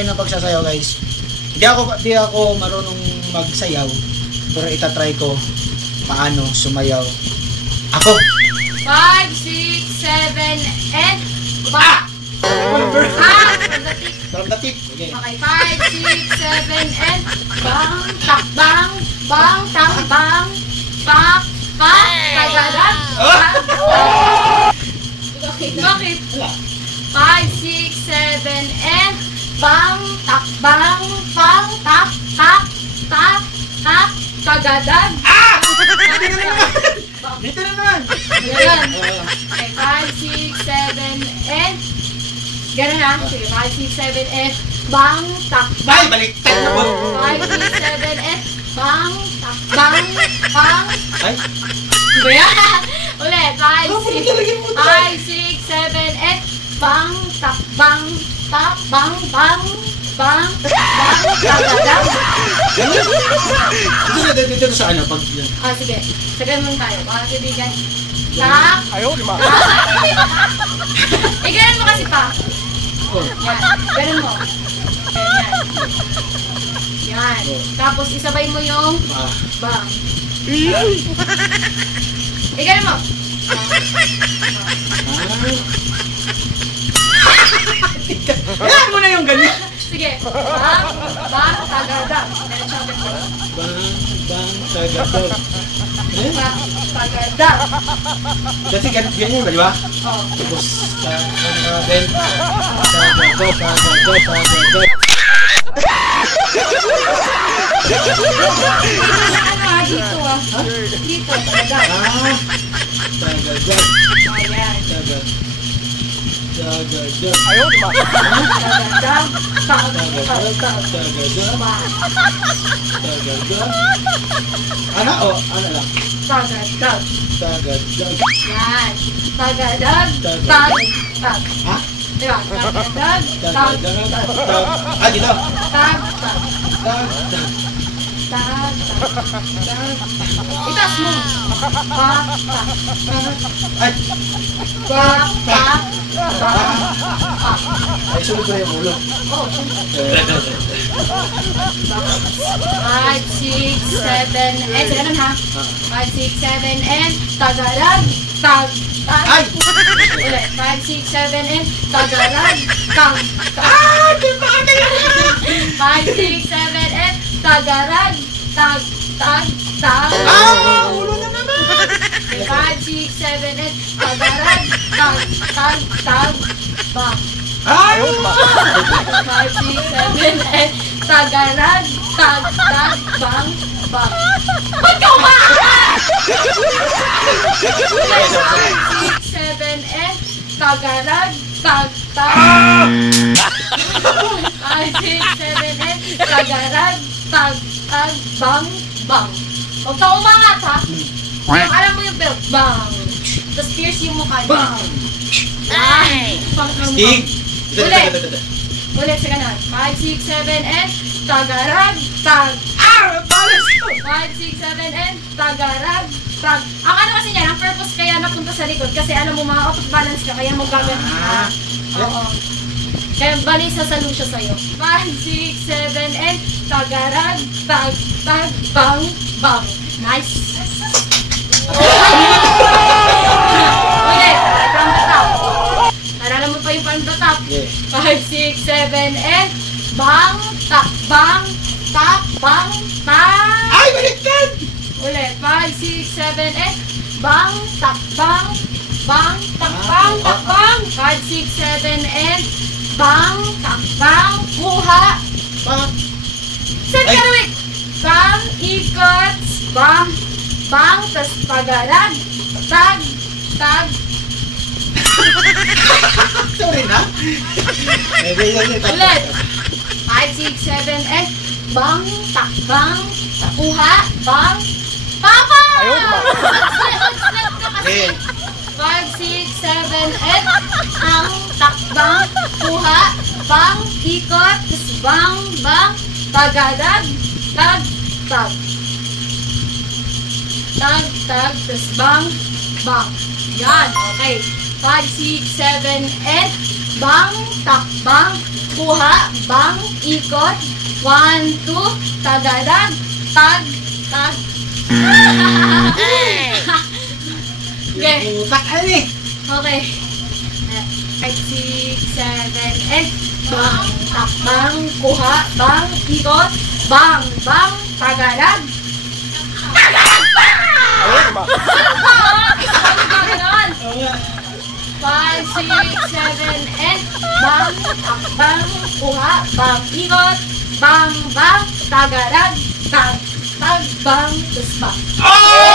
itatry na pagsasayaw guys. Hindi ako marunong magsayaw. Pero itatry ko paano sumayaw ako. 5, 6, 7, and bang! From the tip. Okay. Okay, 5, 6, 7, and bang, tak, bang, bang, tak, bang, pak, pak, tagalag, bang. Bakit? 5, 6, 7, and bang, tak, bang, pang, tak, tak, tak, tak, tagadag. Dito na naman. Ayan. Okay, 5, 6, 7, and ganun ha. Sige, 5, 6, 7, and bang, tak, Ay, bang. baliktad na po. 5, 6, 7, and bang, tak, bang, bang. Ay, Diba yan? Ulit, 5, 6, 7, and bang, tak, bang, tak, bang, bang, bang, bang, tagadag. dito sa ano, pag... Sige. Sagan mo tayo. Mga kaibigan. Tak. Ayaw, lima. Ganun mo kasi pa. Yan. Ganun mo. Ganyan. Yan. Tapos isabay mo yung bang. Ganun mo. Ayan mo na yung ganyan. Sige. Bang, bang, tagadag. Diretso agad mo. Bang, tagadog. Bang, tagadag. Kasi ganyan ba, di ba? Oh. Tapos, then, tagadog. Ano dito Dito, tagadag. Tagadog. Ayan. Tagadog. Ayaw, lima. Tagadag. Tagadag. Tagadog. Bang. Tagadog. Ano? O, ano lang? Tagadag. Tagadog. Yan. Tagadag. Tag. Tag. Ha? Diba? Tagadag. Tag. Tag. Dito. Tag. Tag. Tag. Tag. Tag. Itaas mo. Pak. Pak. Ay! Pak. Pak. Ay, sunod ko na yung ulo. Oh. 5, 6, 7, and ganun ha. 5, 6, 7, and tagalag. Tag. Tag. Ay! Ulit. 5, 6, 7, and tagalag. Tag. Tag. 5, 6, 7, and tagalag. Tag. Tag. Tag. Ulo na naman! 5, 6, 7, and tagalag. Tag. Tag. Tag. Bang. Ay! 5, 6, 7, and tagalag. Tag. Tag. Bang. Bang. Ba't ka umakas? 5, 6, 7, and tagalag. Tag. Tag. 5, 6, 7, and tagalag. Tag. Tag. Bang. Bang. Huwag ka umangat ha. Yung alam mo yung belt. Bang. Tapos pierce yung mukha. Bang. Ay! Stig! Ulit. Ulit sa kanan. 5, 6, 7, and tagarag, tag. 5, 6, 7, and tagarag, tag. Ang ano kasi niyan, ang purpose kaya napunta sa likod kasi alam mo makakapag-balance ka, kaya mo gagawin ka. Oo. Kaya balisa sa siya sa'yo. 5, 6, 7, and tagarag, tag, tag, bang, bang. Nice! Ulit, from the top. Nalala mo pa yung from the top. 5, 6, 7, and bang, tak, bang, tak, bang, tak. Ay, baliktad! Ulit, 5, 6, 7, and bang, tak, bang, bang, tak, bang, tak, bang. 5, 6, 7, and bang, tak, bang, kuha. Bang! Saan ka rin? Bang, ikot, bang, bang, tas pagalag, tag, tag. Sorry na? Ulit. 5, 6, 7, and bang, tak, bang, kuha, bang, papa! Ayaw, diba? Mag-snap ka kasi. 5, 6, 7, and ang, tak, bang, kuha, bang, ikot, tas bang, bang, pagalag, tag, tag. Tag, tag, tas bang, bang. Yan, okay. 5, 6, 7, and bang, tak, bang, kuha, bang, ikot. 1, 2, tagarag, tag, tag. Okay. Yung utak, ano eh? Okay. 5, 6, 7, 8. Bang, takbang, kuha, bang, ikot, bang, bang, tagarag. Tagarag pa! Ganon. Oo nga. 5, 6, 7, 8. Bang, takbang, kuha, bang, ikot, bang, bang, tagarag, tag, tag, bang, tuspa. Oh!